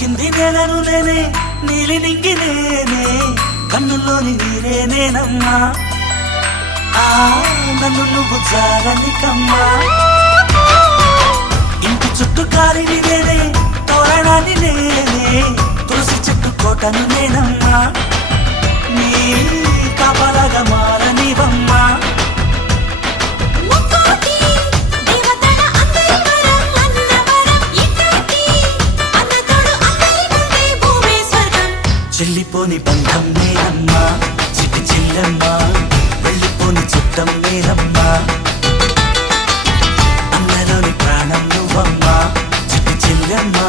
తాకింది నేలను నేనే నీలి నింగి నేనే కన్నుల్లోని నీరే నేనమ్మా నన్ను నువ్వు జాలని కమ్మా ఇంటి చుట్టూ కాలిని నేనే తోరణాన్ని నేనే తులసి చెట్టు కోటను నేనమ్మా నీ కాపలాగా మారనివమ్మా చెల్లిపోని బంధం నేనమ్మా చిట్టి చెల్లమ్మా వెళ్ళిపోని చుట్టం నేనమ్మా అన్నలోని ప్రాణం నువ్వమ్మా చిట్టి చెల్లమ్మా